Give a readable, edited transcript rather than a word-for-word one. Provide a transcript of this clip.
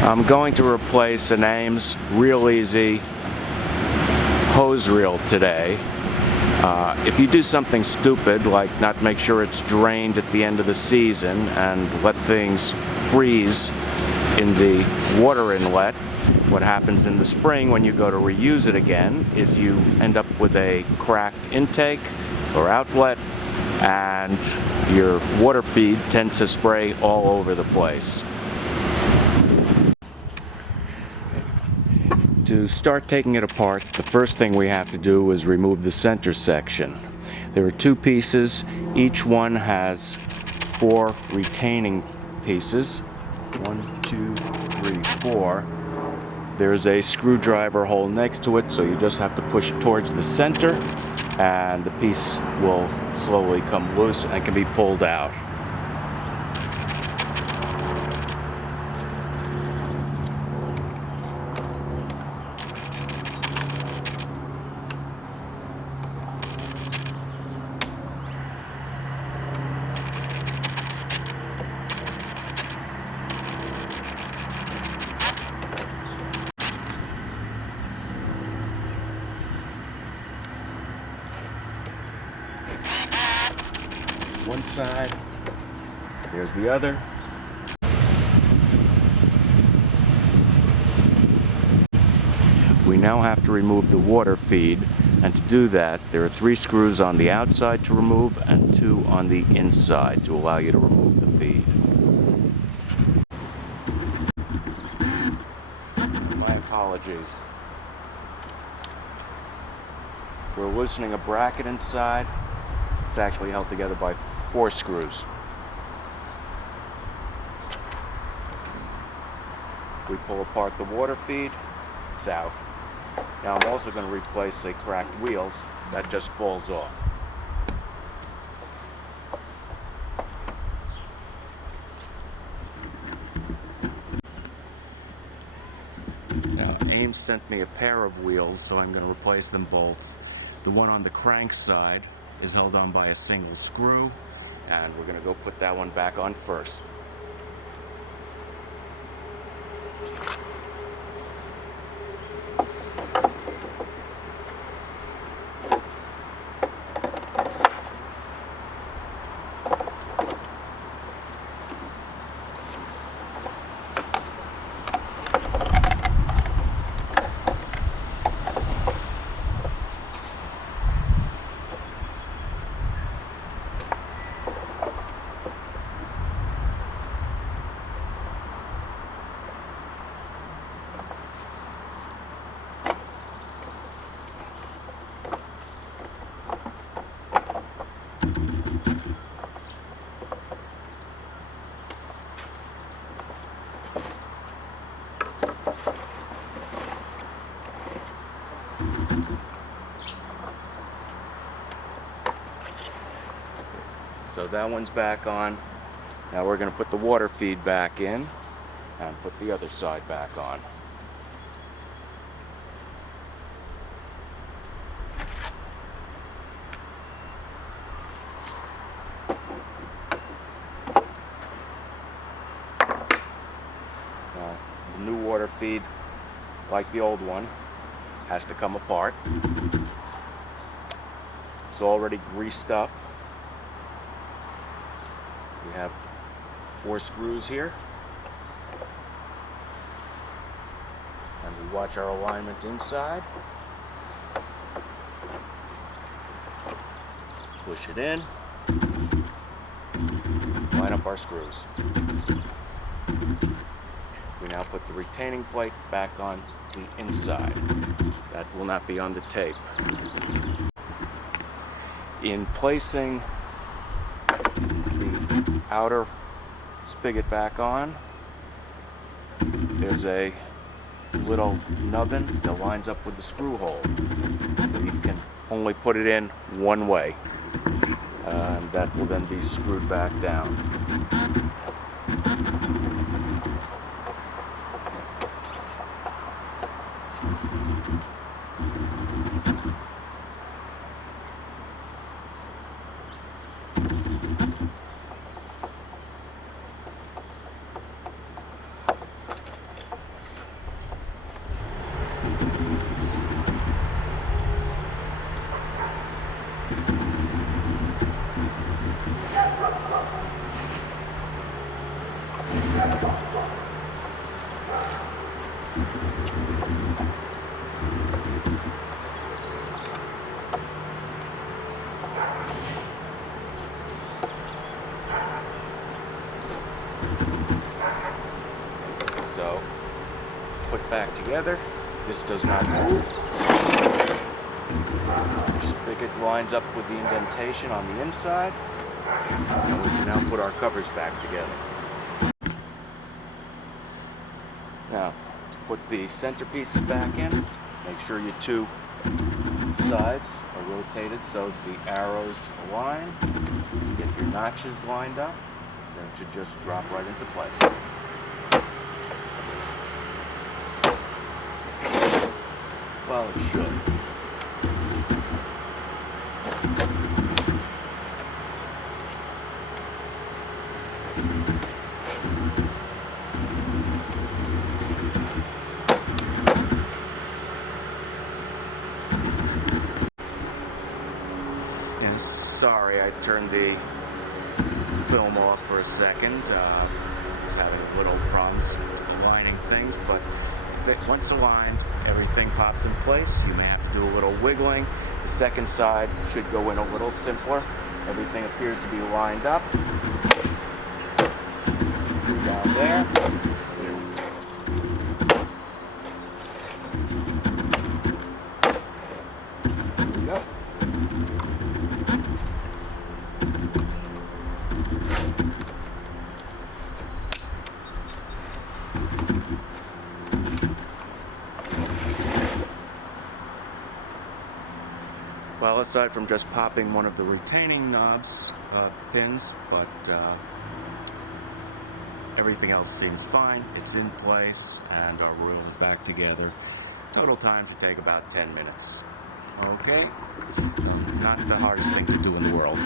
I'm going to replace an Ames ReelEasy hose reel today. If you do something stupid like not make sure it's drained at the end of the season and let things freeze in the water inlet, what happens in the spring when you go to reuse it again is you end up with a cracked intake or outlet, and your water feed tends to spray all over the place. To start taking it apart, the first thing we have to do is remove the center section. There are two pieces. Each one has 4 retaining pieces. 1, 2, 3, 4. There's a screwdriver hole next to it, so you just have to push towards the center and the piece will slowly come loose and can be pulled out. One side, there's the other. We now have to remove the water feed, and to do that there are 3 screws on the outside to remove and 2 on the inside to allow you to remove the feed. My apologies. We're loosening a bracket inside. It's actually held together by 4 screws. We pull apart the water feed, it's out. Now I'm also going to replace a cracked wheel that just falls off. Now Ames sent me a pair of wheels, so I'm going to replace them both. The one on the crank side is held on by a single screw, and we're going to go put that one back on first. So that one's back on. Now we're going to put the water feed back in and put the other side back on. Now, the new water feed, like the old one, has to come apart. It's already greased up. We have 4 screws here, and we watch our alignment inside. Push it in, line up our screws. We now put the retaining plate back on the inside. That will not be on the tape. In placing the outer spigot back on, there's a little nubbin that lines up with the screw hole. So you can only put it in one way, and that will then be screwed back down. So, put back together. This does not move. Your spigot lines up with the indentation on the inside. And we can now put our covers back together. Now, to put the centerpieces back in, make sure your two sides are rotated so the arrows align. Get your notches lined up, then it should just drop right into place. Well, it should. And sorry, I turned the film off for a second. Was having little problems aligning things, but once aligned, everything pops in place. You may have to do a little wiggling. The second side should go in a little simpler. Everything appears to be lined up. Down there. There we go. Well, aside from just popping one of the retaining knobs, pins, but everything else seems fine. It's in place, and our reel is back together. Total time should take about 10 minutes. Okay, not the hardest thing to do in the world.